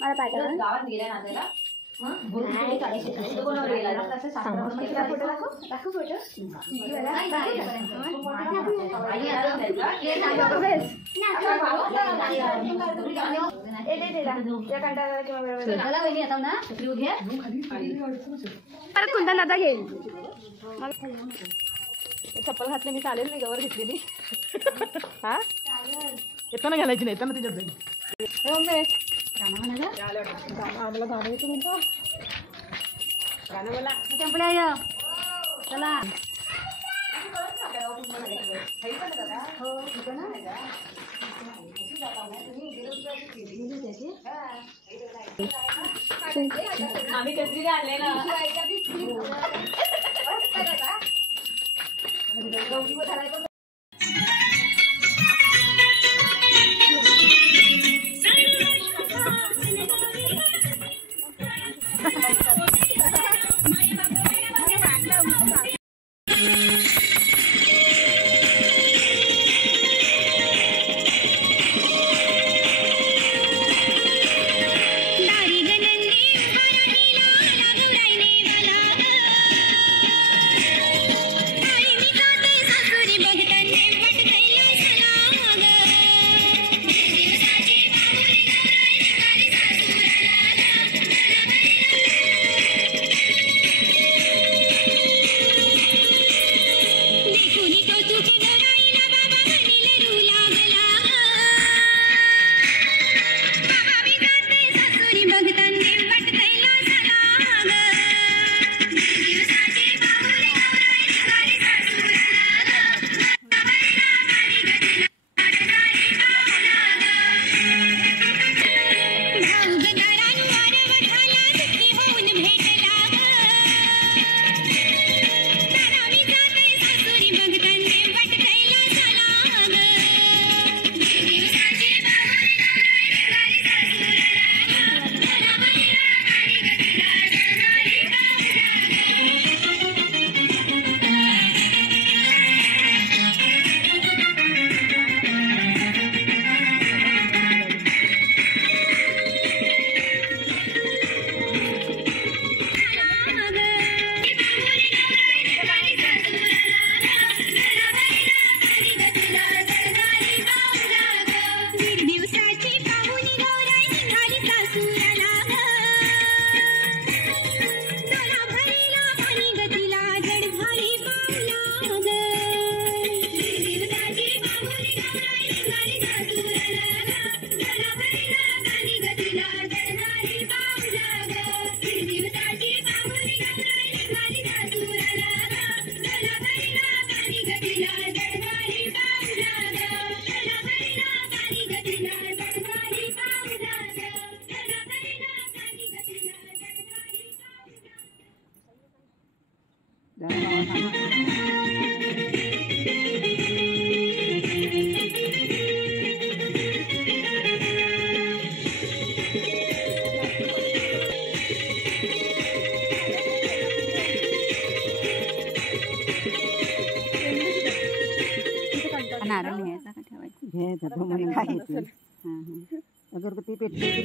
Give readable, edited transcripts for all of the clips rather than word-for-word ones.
मला पाठवा गावात गेल्या नात्याला कोणता नाता घेईल चप्पल घातली मी चालेल नाही गवर घेतलेली हा येताना घालायची नाही येताना तिच्यात जाईल आम्हाला गाणं येतो म्हणतो गाणं मला चला आम्ही कधी आणले ना अगरबत्ती पेटली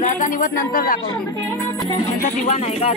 दादा निवत नंतर दाखवते त्यांचा दिवा नाही का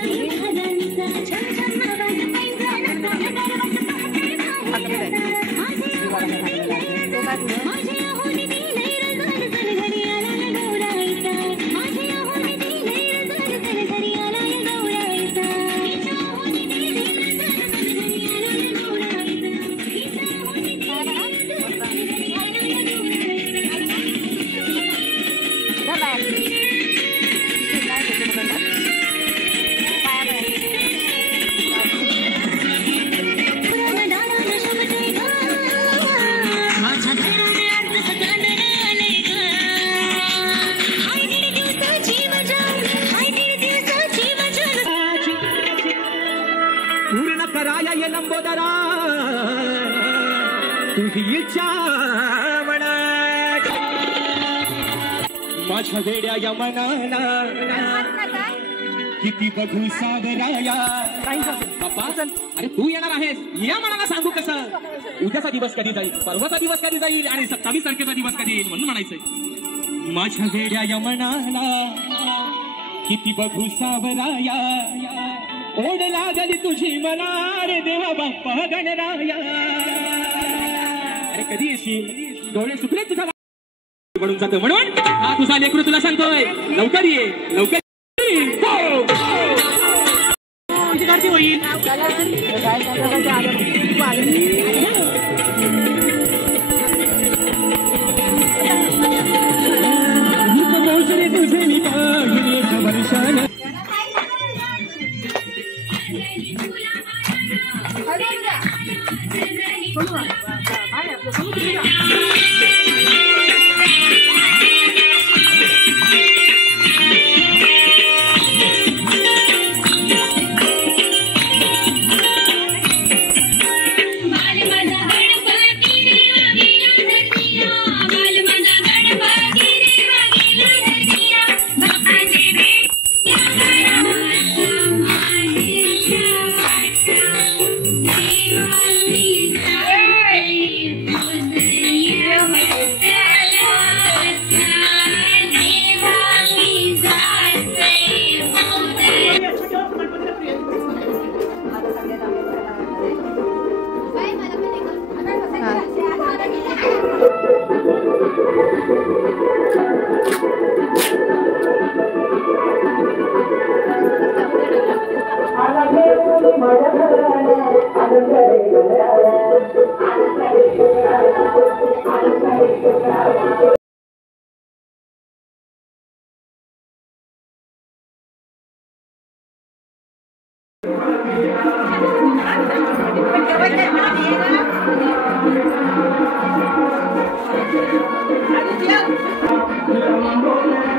चावणा माझ्या वेड्या या मनाला किती बघू सावराया. बाप्पा अरे तू येणार आहेस या मनाला सांगू कसं. उद्याचा दिवस कधी जाईल, परवाचा दिवस कधी जाईल आणि 27 तारखेचा दिवस कधी येईल म्हणून म्हणायचंय. माझ्या वेड्या या मनाला किती बघू सावराया. ओढ लागली तुझी मला रे देवा बाप्पा गणराया. अरे कधी येशील, डोळे सुकले तुझा म्हणून जातो म्हणून हा तुझा लेकरू तुला सांगतोय लवकर ये लवकर. किती गर्दी होईल. तुझे मी वर्षाला Adiós.